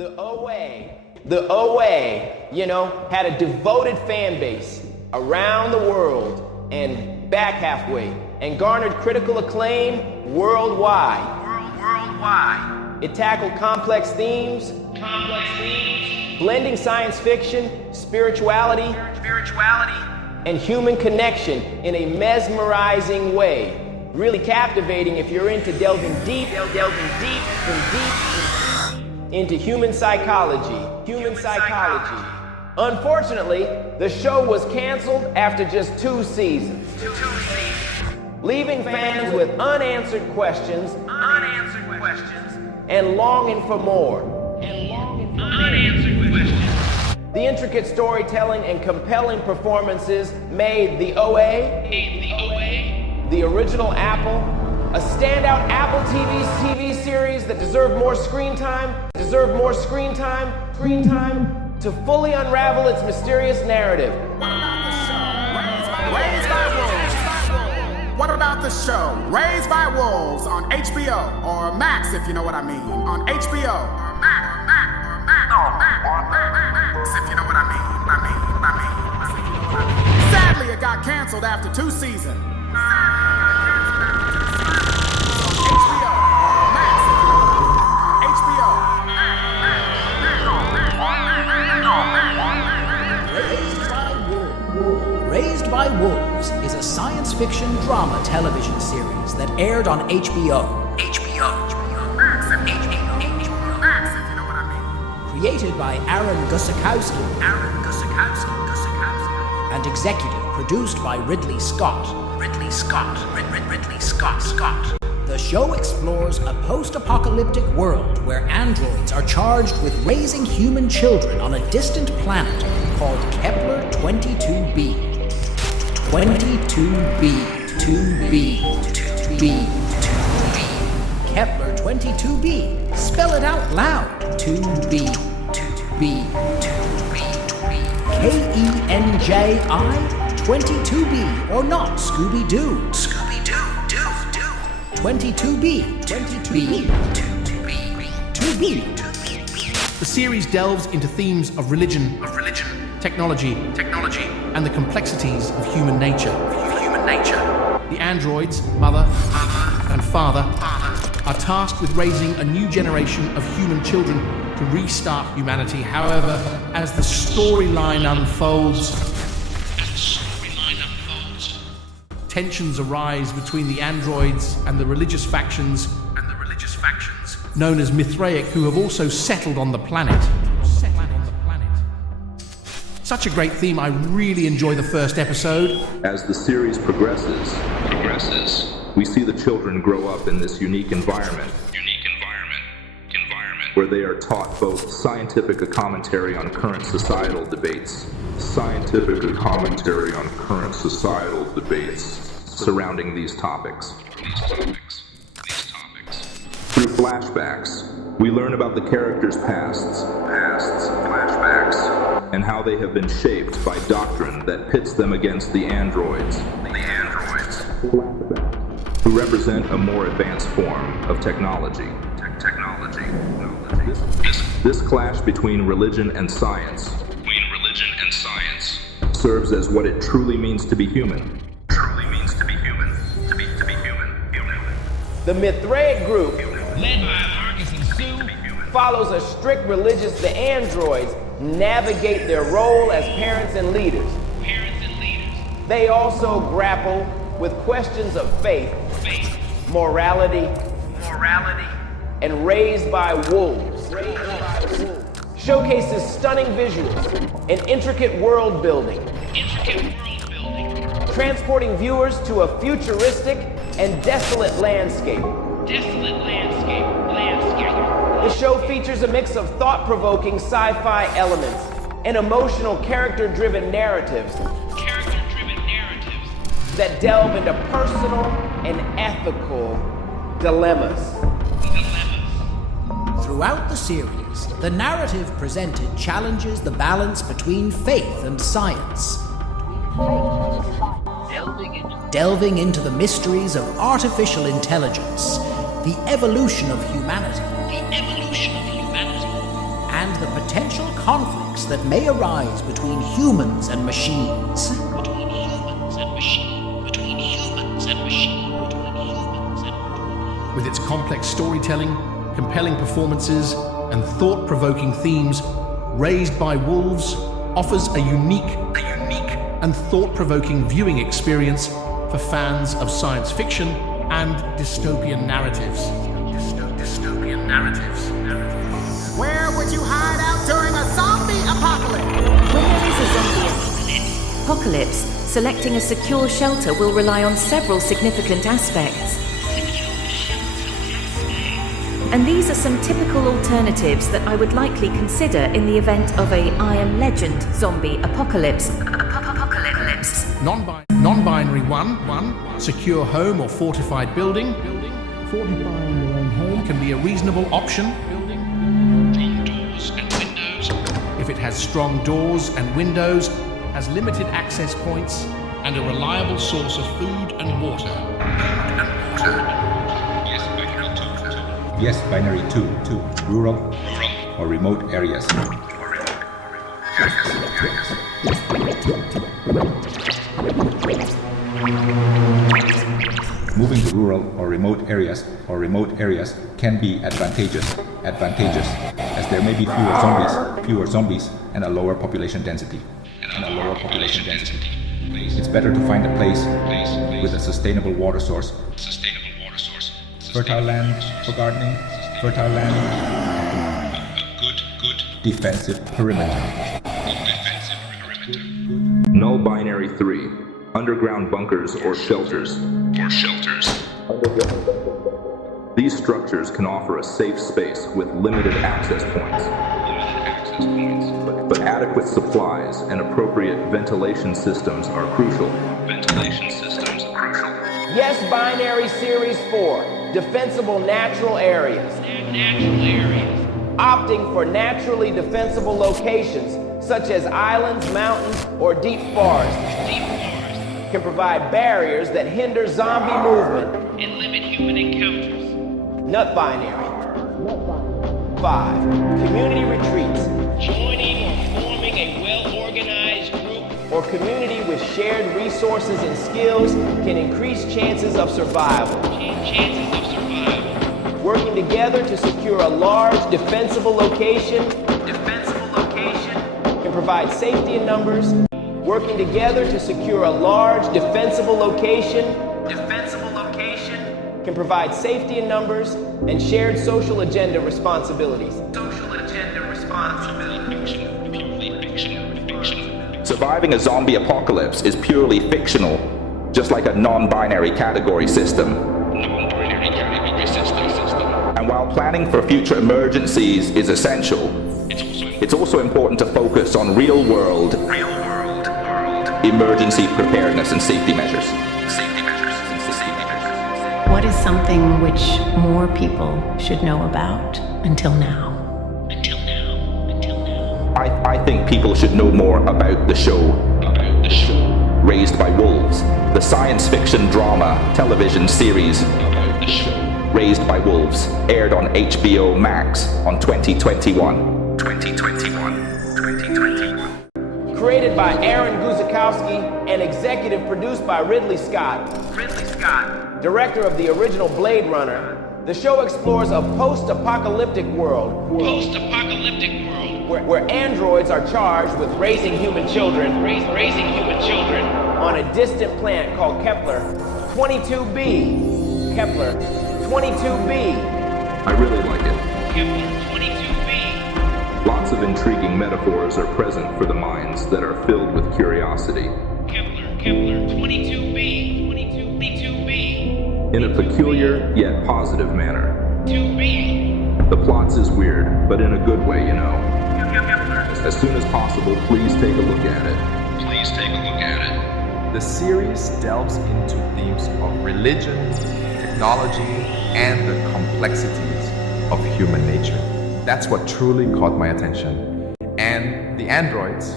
The OA, had a devoted fan base around the world and back halfway, and garnered critical acclaim worldwide. It tackled complex themes, blending science fiction, spirituality, and human connection in a mesmerizing way. Really captivating if you're into delving deep into human psychology. Unfortunately, the show was canceled after just 2 seasons, leaving fans with unanswered questions and longing for more. The intricate storytelling and compelling performances made the OA, the original Apple, a standout Apple TV series that deserved more screen time, to fully unravel its mysterious narrative. What about the show Raised by Wolves on HBO, or Max if you know what I mean, on HBO, or Max if you know what I mean. Sadly, it got canceled after 2 seasons. Raised by Wolves is a science fiction drama television series that aired on HBO. Created by Aaron Gusakowski. And executive produced by Ridley Scott. The show explores a post-apocalyptic world where androids are charged with raising human children on a distant planet called Kepler 22b. 22b. Kepler 22b. Spell it out loud. 2b. Kenji 22b, or not Scooby-Doo. 22b. 2b. The series delves into themes of religion, technology, and the complexities of human nature. The androids, mother and father, are tasked with raising a new generation of human children to restart humanity. However, as the storyline unfolds, tensions arise between the androids and the religious factions known as Mithraic, who have also settled on the planet. Such a great theme. I really enjoy the first episode. As the series progresses, we see the children grow up in this unique environment where they are taught both scientific commentary on current societal debates surrounding these topics. Through flashbacks, we learn about the characters' pasts, and how they have been shaped by doctrine that pits them against the androids, who represent a more advanced form of technology. This clash between religion and science serves as what it truly means to be human. The Mithraic group, led by Marcus and Sue, follows a strict religious. The androids navigate their role as parents and leaders. They also grapple with questions of faith, morality, and Raised by Wolves. Showcases stunning visuals and intricate world building, transporting viewers to a futuristic and desolate landscape. The show features a mix of thought-provoking sci-fi elements and emotional character-driven narratives that delve into personal and ethical dilemmas. Throughout the series, the narrative presented challenges the balance between faith and science, delving into the mysteries of artificial intelligence, the evolution of humanity, conflicts that may arise between humans and machines. With its complex storytelling, compelling performances, and thought-provoking themes, Raised by Wolves offers a unique and thought-provoking viewing experience for fans of science fiction and dystopian narratives. Where would you hide out during a zombie apocalypse? When there is a zombie apocalypse, selecting a secure shelter will rely on several significant aspects. And these are some typical alternatives that I would likely consider in the event of a I Am Legend zombie apocalypse. Non-binary 1, secure home or fortified building. Fortifying your own home can be a reasonable option. Strong doors and windows. If it has strong doors and windows, has limited access points, and a reliable source of food and water. Yes, binary 2, rural or remote areas. Moving to rural or remote areas can be advantageous, as there may be fewer zombies, and a lower population density. It's better to find a place with a sustainable water source. Fertile land for gardening, good defensive perimeter. Null binary 3, underground bunkers or shelters. These structures can offer a safe space with limited access points. But adequate supplies and appropriate ventilation systems are crucial. Yes, binary series 4, defensible natural areas. Opting for naturally defensible locations, such as islands, mountains, or deep forests, can provide barriers that hinder zombie movement and limit human encounters. Nut binary 5, community retreats. Joining or forming a well-organized group or community with shared resources and skills can increase chances of survival. Working together to secure a large defensible location can provide safety in numbers. Working together to secure a large defensible location can provide safety in numbers and shared social agenda responsibilities. Surviving a zombie apocalypse is purely fictional, just like a non-binary category system. And while planning for future emergencies is essential, it's also important to focus on real-world emergency preparedness and safety measures. What is something which more people should know about until now? I think people should know more about the show. Raised by Wolves, the science fiction drama television series Raised by Wolves aired on HBO Max on 2021. Created by Aaron Guzikowski and executive produced by Ridley Scott, director of the original Blade Runner. The show explores a post-apocalyptic world where androids are charged with raising human children on a distant planet called Kepler 22b. Kepler 22b. I really like it. Kepler 22b. Lots of intriguing metaphors are present for the minds that are filled with curiosity. Kepler 22b. 22b. In a peculiar yet positive manner. 2b. The plots is weird, but in a good way, you know. As soon as possible, please take a look at it. The series delves into themes of religion, technology, and the complexities of human nature. That's what truly caught my attention. And the androids,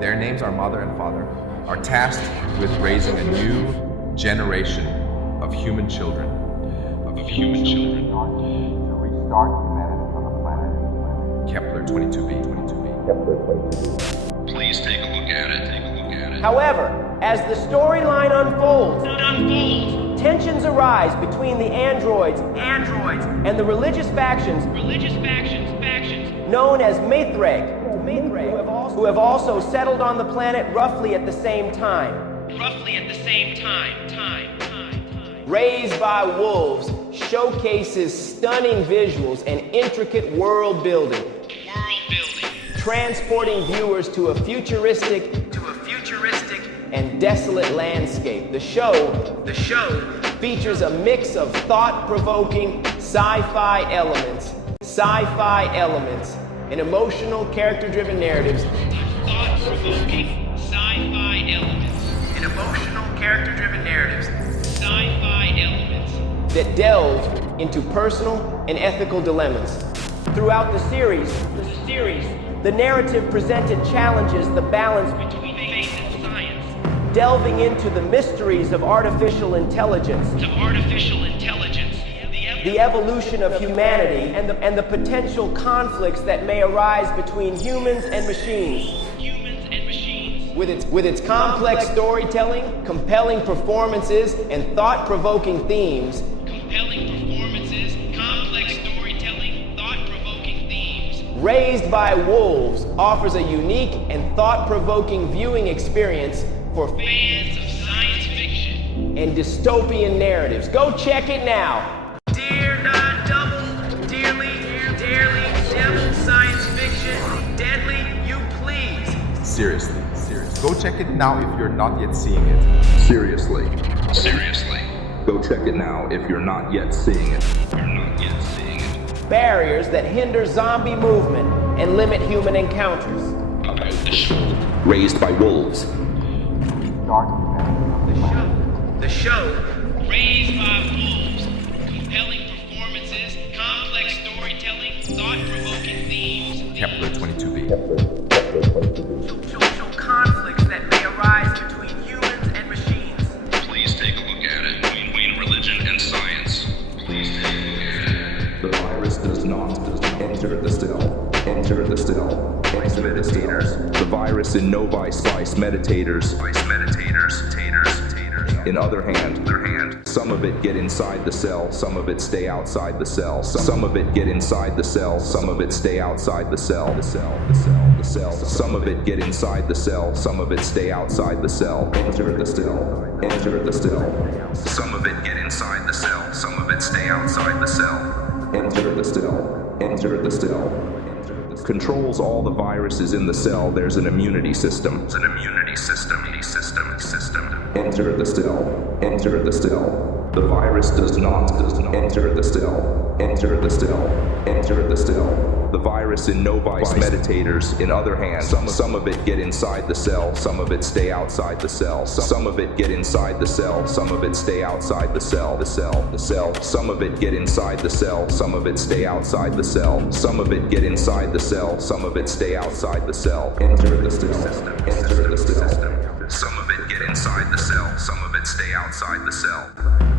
their names are Mother and Father, are tasked with raising a new generation of human children. To restart humanity on the planet. Kepler 22b. Please take a look at it. However, as the storyline unfolds, tensions arise between the androids and the religious factions known as Mithreg, who have also settled on the planet roughly at the same time. Raised by Wolves showcases stunning visuals and intricate world building, transporting viewers to a futuristic and desolate landscape. The show features a mix of thought-provoking sci-fi elements, and emotional character-driven narratives. That delve into personal and ethical dilemmas. Throughout the series, the narrative presented challenges the balance between faith and science, delving into the mysteries of artificial intelligence, the evolution of humanity, and the potential conflicts that may arise between humans and machines. With its complex storytelling, compelling performances, and thought-provoking themes, Raised by Wolves offers a unique and thought-provoking viewing experience for fans of science fiction and dystopian narratives. Go check it now. Dear non-double, dearly, devil science fiction, deadly, you please. Seriously. Go check it now if you're not yet seeing it. Seriously. Go check it now if you're not yet seeing it. Barriers that hinder zombie movement and limit human encounters. About the show. Raised by Wolves. The show. Raised by Wolves. Compelling performances, complex storytelling, thought-provoking themes. Kepler 22b. Show conflicts that may arise between humans and machines. Please take a look at it. Between religion and science. Please take a look at it. The virus does not enter the cell. Meditators. The virus in Novi Spice meditators. In other hand, some of it get inside the cell, some of it stay outside the cell. Some of it get inside the cell, some of it stay outside the cell. Some of it get inside the cell, some of it stay outside the cell. Enter the cell. Some of it get inside the cell, some of it stay outside the cell. Enter the cell. Controls all the viruses in the cell. There's an immunity system. Enter the cell. The virus does not enter the cell. The virus in Novi meditators, in other hand, some of it get inside the cell, some of it stay outside the cell. Some of it get inside the cell, some of it stay outside the cell. Some of it get inside the cell, some of it stay outside the cell. Some of it get inside the cell, some of it stay outside the cell. Enter the cell. Some of it get inside the cell, some of it stay outside the cell.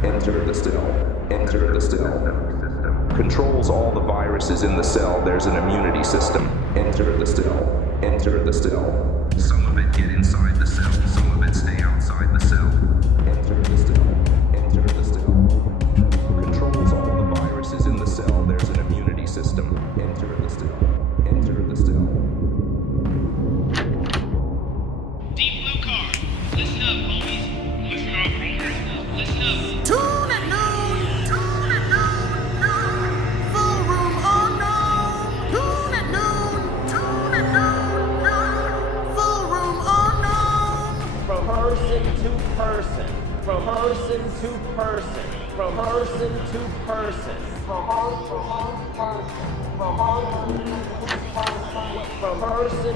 Enter the cell. Controls all the viruses in the cell. There's an immunity system. Enter the cell. Some of it get inside the cell, some of it stay outside the cell. Enter the cell. Controls all the viruses in the cell. There's an immunity system. Enter the cell. Deep blue card. Listen up, homies. Listen up. Tune at noon. Full room unknown. Tune at noon. Full room unknown. From person to person. From person to person. From person to person. From person to person. From person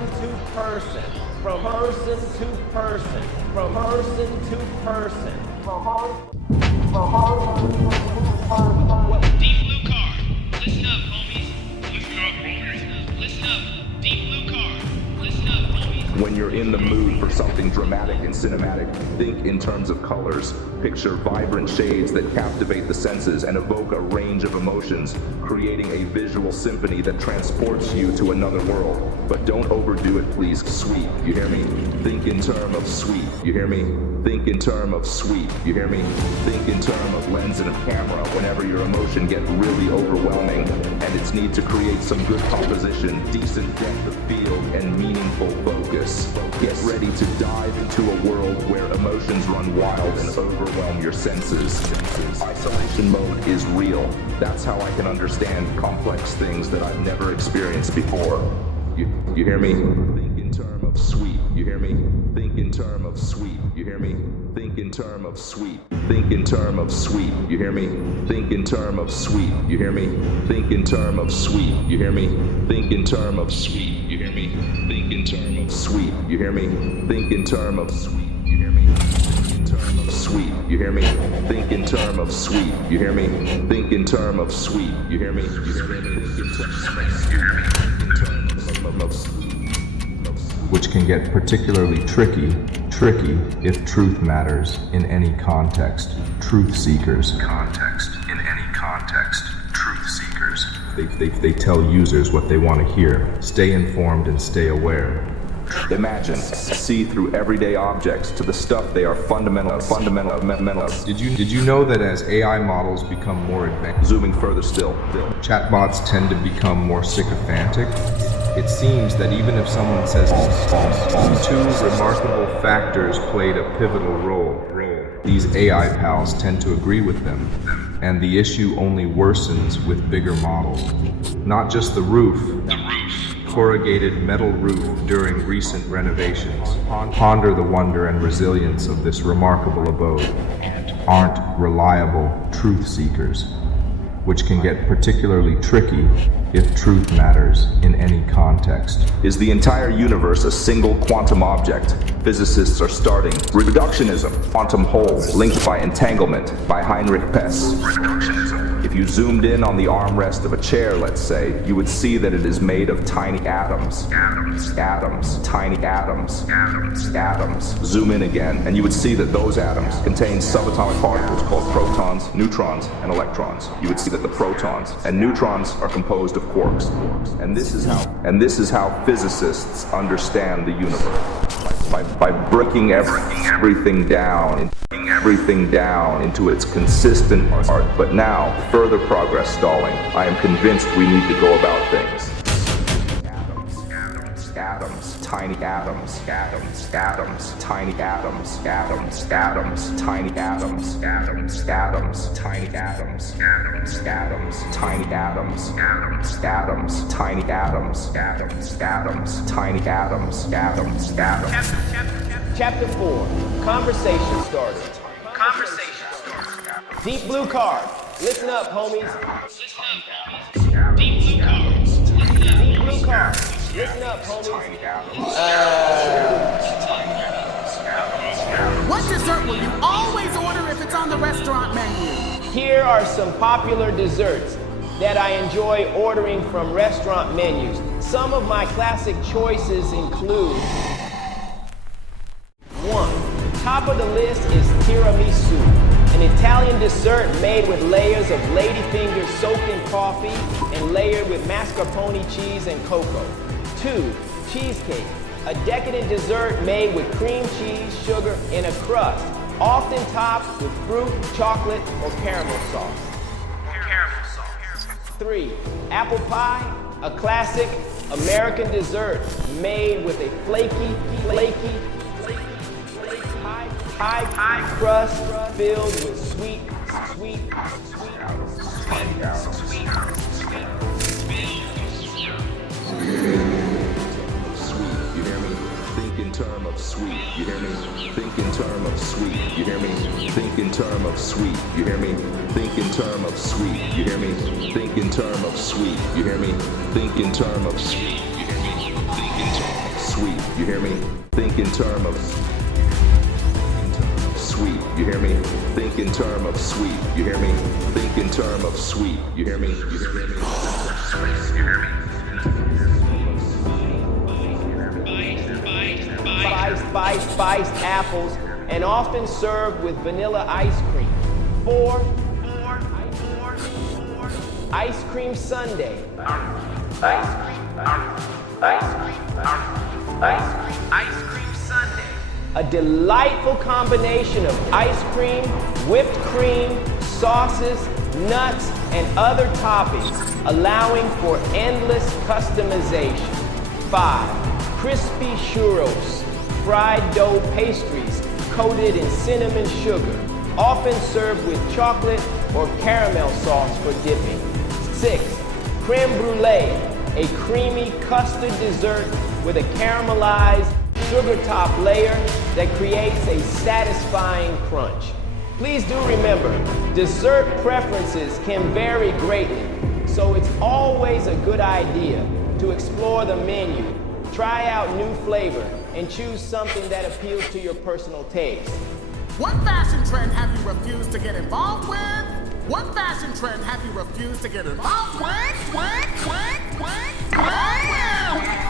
to person. From person to person. Deep blue card. Listen up, homies. Listen up. Deep blue card. Listen up, homies. When you're in the mood for something dramatic and cinematic, think in terms of colors. Picture vibrant shades that captivate the senses and evoke a range of emotions, creating a visual symphony that transports you to another world. But don't overdo it, please. Sweet, you hear me? Think in terms of sweet, you hear me? Think in terms of sweet, you hear me? Think in terms of lens and of camera whenever your emotion gets really overwhelming and it's need to create some good composition, decent depth of field, and meaningful focus. Get ready to dive into a world where emotions run wild and overwhelm your senses. Isolation mode is real. That's how I can understand complex things that I've never experienced before. You hear me? Think in terms of sweet, you hear me? Think in terms of sweet, you hear me? Think in terms of sweet. Think in terms of sweet, you hear me? Think in terms of sweet, you hear me? Think in terms of sweet, you hear me? Think in terms of sweet, you hear me? Think in terms of sweet, you hear me? Think in terms of sweet, you hear me? Think in terms of sweet, you hear me? Think in terms of sweet, you hear me? Think in terms of sweet, you hear me? You hear me? Think in terms of sweet, you hear me? Which can get particularly tricky if truth matters in any context. Truth seekers. Context. In any context. Truth seekers. They tell users what they want to hear. Stay informed and stay aware. Imagine, see through everyday objects to the stuff they are fundamental. Did you know that as AI models become more advanced, zooming further still, chatbots tend to become more sycophantic? It seems that even if someone says two remarkable factors played a pivotal role, these AI pals tend to agree with them, and the issue only worsens with bigger models. Not just the roof. Corrugated metal roof during recent renovations. Ponder the wonder and resilience of this remarkable abode. Aren't reliable truth seekers, which can get particularly tricky if truth matters in any context. Is the entire universe a single quantum object? Physicists are starting reductionism, quantum hole, linked by entanglement, by Heinrich Hess. Reductionism. If you zoomed in on the armrest of a chair, let's say, you would see that it is made of tiny atoms. Tiny atoms. Zoom in again, and you would see that those atoms contain subatomic particles called protons, neutrons, and electrons. You would see that the protons and neutrons are composed of quarks. And this is how physicists understand the universe. By breaking everything down into its consistent part. But now, further progress stalling. I am convinced we need to go about things. Atoms, tiny atoms, tiny atoms, tiny atoms, tiny atoms, tiny atoms, tiny atoms. Chapter 4. Conversation started. Deep blue card. Listen up, homies. Deep blue card. Listen up, homies. What dessert will you always order if it's on the restaurant menu? Here are some popular desserts that I enjoy ordering from restaurant menus. Some of my classic choices include: 1. Top of the list is tiramisu, an Italian dessert made with layers of ladyfingers soaked in coffee and layered with mascarpone cheese and cocoa. 2. Cheesecake, a decadent dessert made with cream cheese, sugar, and a crust, often topped with fruit, chocolate, or caramel sauce. 3. Apple pie, a classic American dessert made with a flaky pie crust filled with sweet. You hear me? Think in terms of sweet. You hear me? Think in terms of sweet. You hear me? Think in terms of sweet. You hear me? Think in terms of sweet. You hear me? Think in terms of sweet. You hear me? Think in terms of sweet. You hear me? Think in terms of sweet. You hear me? Think in terms of sweet. You hear me? Think in terms of sweet. You hear me? Think in terms of sweet. You hear me? You hear me? You hear me? light spiced apples, and often served with vanilla ice cream. 4. Ice cream sundae. Ice cream sundae. A delightful combination of ice cream, whipped cream, sauces, nuts, and other toppings, allowing for endless customization. 5. Crispy churros, fried dough pastries coated in cinnamon sugar, often served with chocolate or caramel sauce for dipping. 6. Creme brulee, a creamy custard dessert with a caramelized sugar top layer that creates a satisfying crunch. Please do remember, dessert preferences can vary greatly, so it's always a good idea to explore the menu, try out new flavor, and choose something that appeals to your personal taste. What fashion trend have you refused to get involved with? What fashion trend have you refused to get involved with?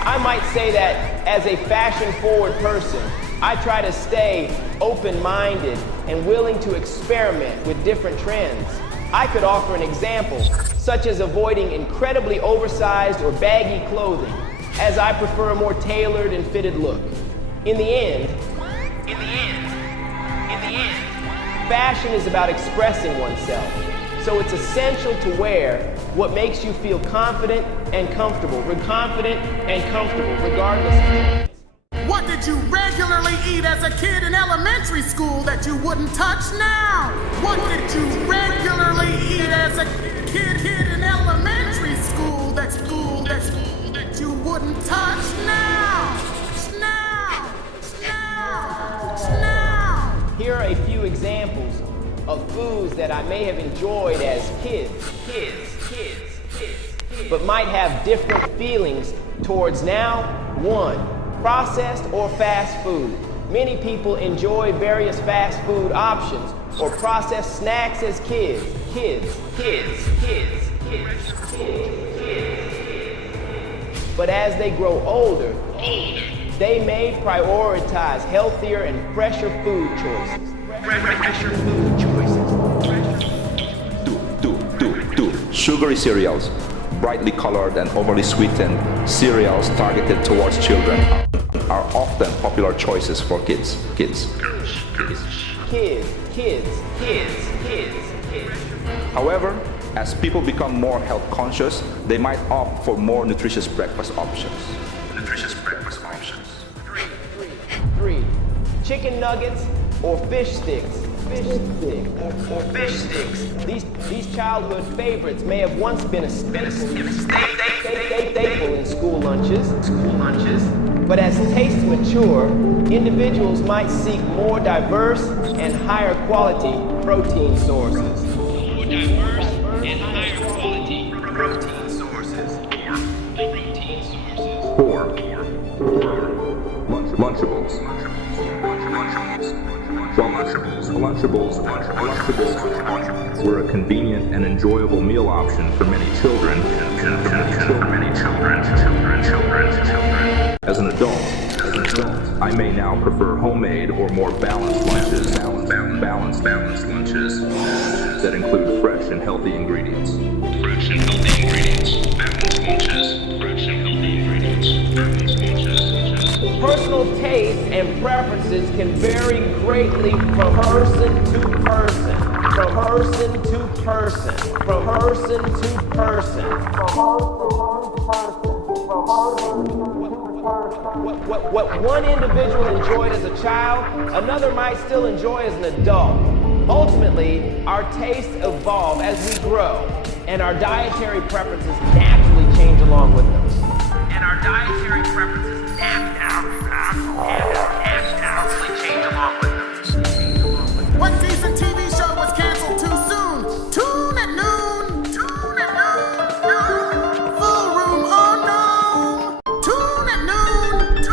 I might say that as a fashion-forward person, I try to stay open-minded and willing to experiment with different trends. I could offer an example, such as avoiding incredibly oversized or baggy clothing, as I prefer a more tailored and fitted look. In the end, fashion is about expressing oneself, so it's essential to wear what makes you feel confident and comfortable, regardless. What did you regularly eat as a kid in elementary school that you wouldn't touch now? What did you regularly eat as a kid in elementary school that you wouldn't touch now? Here are a few examples of foods that I may have enjoyed as kids, but might have different feelings towards now. 1. Processed or fast food. Many people enjoy various fast food options or processed snacks as kids. But as they grow older, they may prioritize healthier and fresher food choices. Sugary cereals, brightly colored and overly sweetened cereals targeted towards children are often popular choices for kids. However, as people become more health conscious, they might opt for more nutritious breakfast options. 3. Chicken nuggets or fish sticks. These childhood favorites may have once been a staple in school lunches. But as tastes mature, individuals might seek more diverse and higher quality protein sources. 4. Lunchables. Lunchables were a convenient and enjoyable meal option for many children. As an adult, I may now prefer homemade or more balanced lunches that include fresh and healthy ingredients. Personal tastes and preferences can vary greatly from person to person. What one individual enjoyed as a child, another might still enjoy as an adult. Ultimately, our tastes evolve as we grow, and our dietary preferences naturally change along with them. What decent TV show was canceled too soon? Tune at noon. Full room or no? Tune at noon.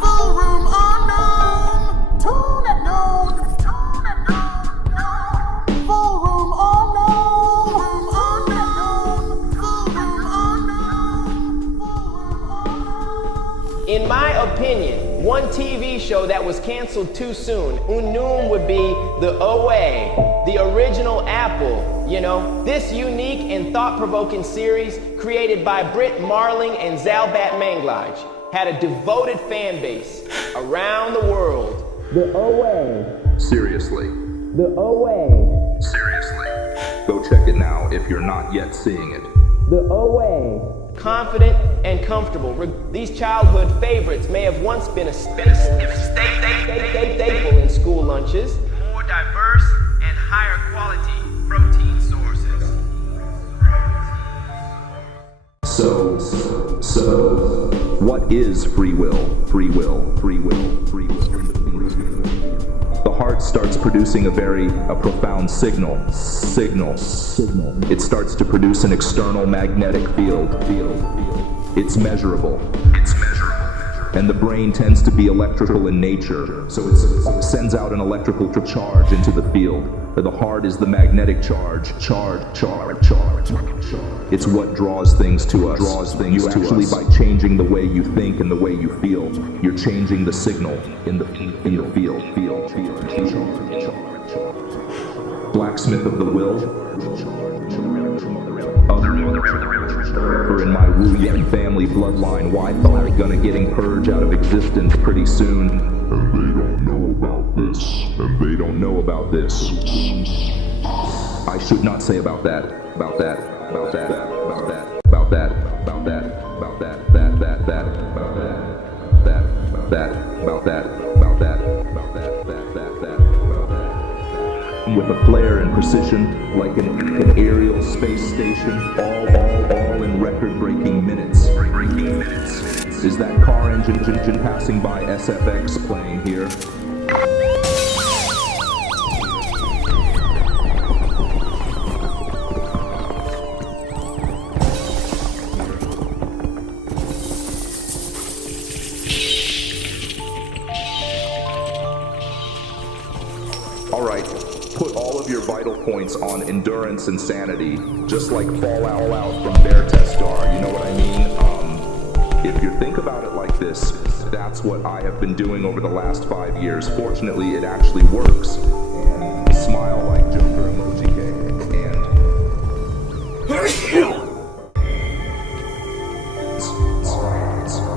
Full room or no? Tune at noon. Full room or no? Full In my opinion, one TV show that was canceled too soon, Unum, would be the O.A., the original Apple. You know, this unique and thought-provoking series, created by Britt Marling and Zalbat Manglaj, had a devoted fan base around the world. The O.A. Seriously. The O.A. Seriously. Go check it now if you're not yet seeing it. The O.A. Confident and comfortable. These childhood favorites may have once been a staple in school lunches. More diverse and higher quality protein sources. So, what is free will? Free will. The heart starts producing a profound signal. It starts to produce an external magnetic field. It's measurable. And the brain tends to be electrical in nature, so it sends out an electrical charge into the field. The heart is the magnetic charge. It's what draws things to us. You actually, by changing the way you think and the way you feel, you're changing the signal in the field. Blacksmith of the will. For in my Wu Yen family bloodline, why thought I'm gonna getting purged out of existence pretty soon. And they don't know about this. I should not say about that. With a flair and precision, like an aerial space station, all in record-breaking minutes. Is that car engine passing by SFX playing here? Alright, put all of your vital points on endurance and sanity, just like Fallout from Bear Testar, you know what I mean? If you think about it like this, that's what I have been doing over the last 5 years. Fortunately, it actually works. And smile like Joker emoji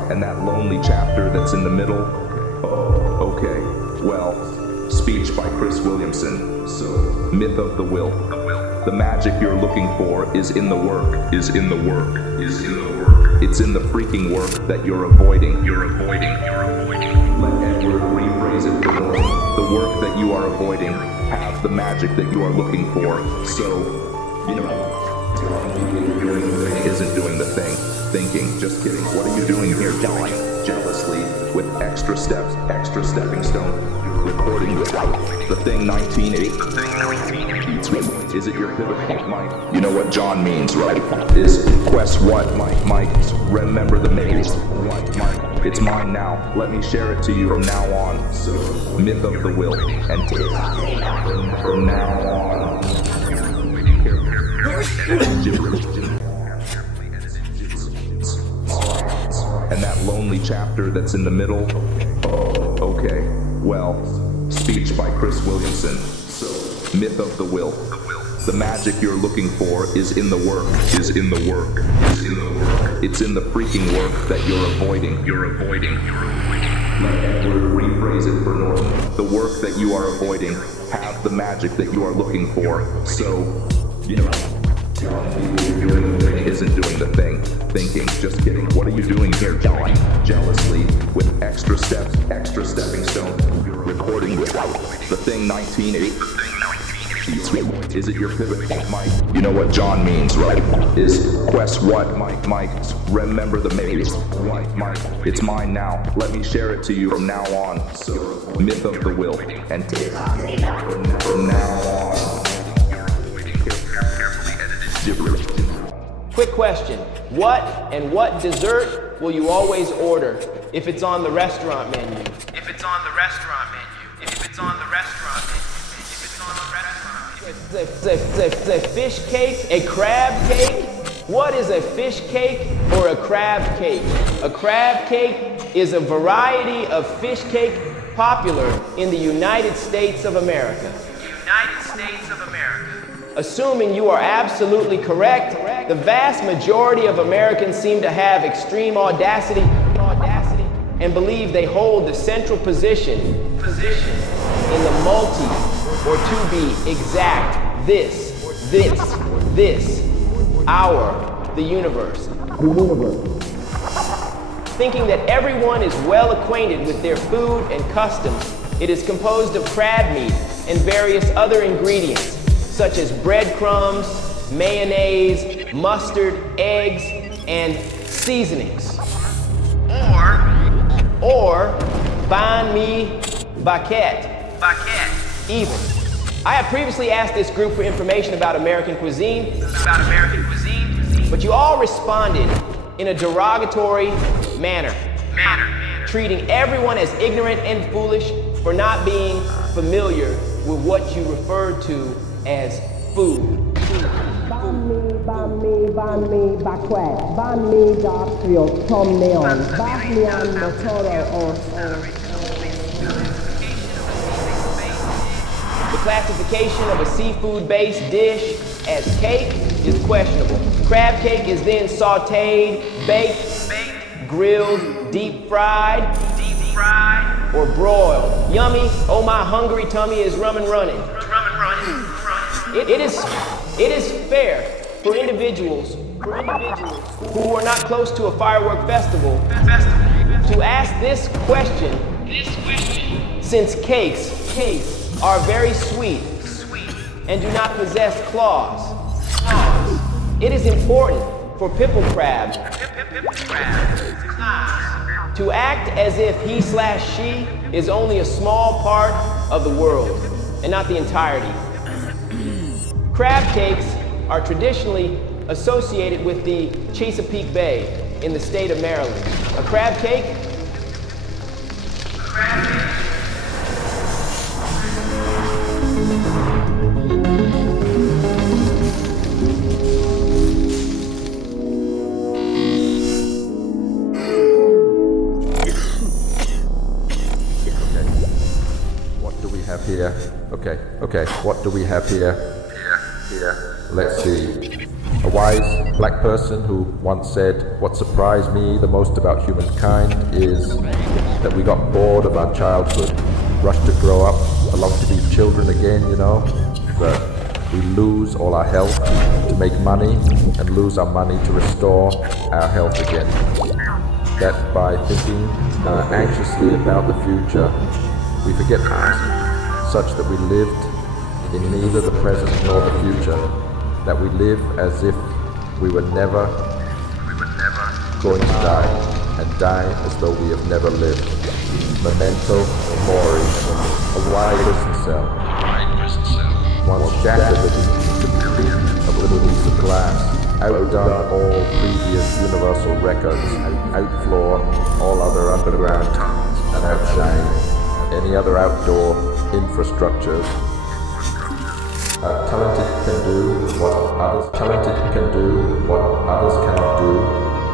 and that lonely chapter that's in the middle? Okay, well, speech by Chris Williamson. So, myth of the will. The magic you're looking for is in the work. It's in the freaking work that you're avoiding. Let Edward rephrase it for more. The work that you are avoiding has the magic that you are looking for. So, isn't doing the thing. Thinking, just kidding. What are you doing here? Jealously, with extra steps, extra stepping stone. Recording the thing 1980. Is it your pivot point, Mike? You know what John means, right? Is quest what, Mike? Remember the maze. What, Mike? It's mine now. Let me share it to you from now on. So, myth of the will. And from now on. And that lonely chapter that's in the middle? Okay, well, speech by Chris Williamson. So, myth of the will. The magic you're looking for is in the work. It's in the freaking work that you're avoiding. Let Edward rephrase it for Norton. The work that you are avoiding has the magic that you are looking for. So, isn't doing the thing. Thinking, just kidding. What are you doing here? Jealously, with extra steps, extra stepping stone. Recording the thing 1980. Is it your pivot point, Mike? You know what John means, right? Is quest what, Mike? Remember the maze. Mike, it's mine now. Let me share it to you from now on. So, myth of the will. And from now on. Quick question. What dessert will you always order if it's on the restaurant menu? The fish cake, a crab cake, What is a fish cake or a crab cake? A crab cake is a variety of fish cake popular in the United States of America. United States of America. Assuming you are absolutely correct, the vast majority of Americans seem to have extreme audacity and believe they hold the central position in the multi, or to be exact, this, the universe. Thinking that everyone is well acquainted with their food and customs, it is composed of crab meat and various other ingredients, such as breadcrumbs, mayonnaise, mustard, eggs, and seasonings. Or banh mi baguette. Even. I have previously asked this group for information about American cuisine, but you all responded in a derogatory manner, treating everyone as ignorant and foolish for not being familiar with what you referred to as food. Banh mi, baguette, banh mi, dark trio, tom neon, banh mi and motoro or The classification of a seafood-based dish as cake is questionable. Crab cake is then sautéed, baked, grilled, deep fried, or broiled. Yummy, oh my hungry tummy is rum and running. It is fair for individuals who are not close to a firework festival to ask this question, since cakes are very sweet and do not possess claws. It is important for pipple crab to act as if he/she is only a small part of the world and not the entirety. Crab cakes are traditionally associated with the Chesapeake Bay in the state of Maryland. A crab cake? What do we have here? Okay, what do we have here? Let's see. A wise black person who once said, "What surprised me the most about humankind is that we got bored of our childhood, rushed to grow up, along to be children again, but we lose all our health to make money and lose our money to restore our health again. That by thinking anxiously about the future, we forget the past, such that we lived in neither the present nor the future, that we live as if we were never going to die, and die as though we have never lived. Memento mori, a wide prison cell, once shattered into a little piece of glass, outdone all previous universal records, outfloor all other underground tunnels, and outshine any other outdoor infrastructures. Talented can do what others cannot do,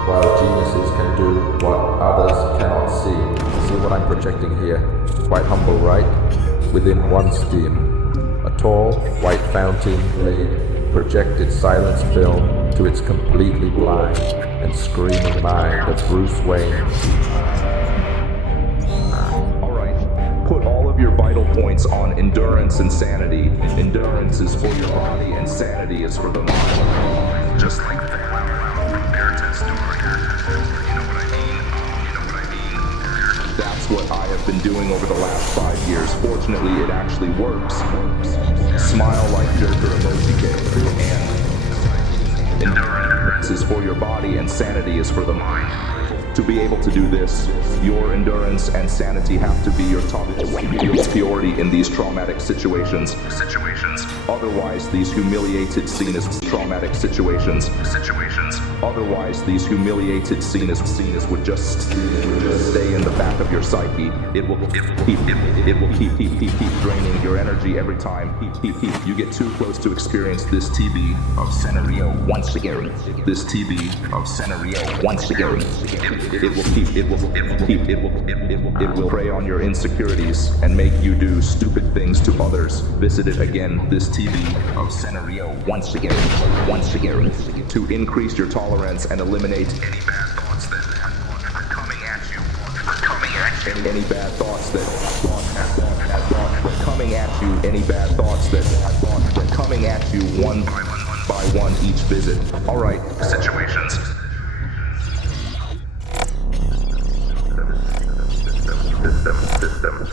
while geniuses can do what others cannot see. See what I'm projecting here? Quite humble, right? Within one steam, a tall, white fountain laid projected silence film to its completely blind and screaming mind of Bruce Wayne. Put all of your vital points on endurance and sanity. Endurance is for your body and sanity is for the mind. Just like that. That's what I have been doing over the last 5 years. Fortunately, it actually works. Smile like Joker emoji game. And endurance is for your body and sanity is for the mind. To be able to do this, your endurance and sanity have to be your top priority in these traumatic situations. Otherwise, these humiliated seen as traumatic situations. Otherwise, these humiliated scenes would just stay in the back of your psyche. It will keep draining your energy every time you get too close to experience this TV of scenario once again. This TV of scenario once again. It will prey on your insecurities and make you do stupid things to others. Visit it again. This TV of scenario once again. To increase your tolerance and eliminate any bad thoughts that are coming at you. Any bad thoughts that coming at you. Any bad thoughts that coming at you one by one each visit. All right, situations. System.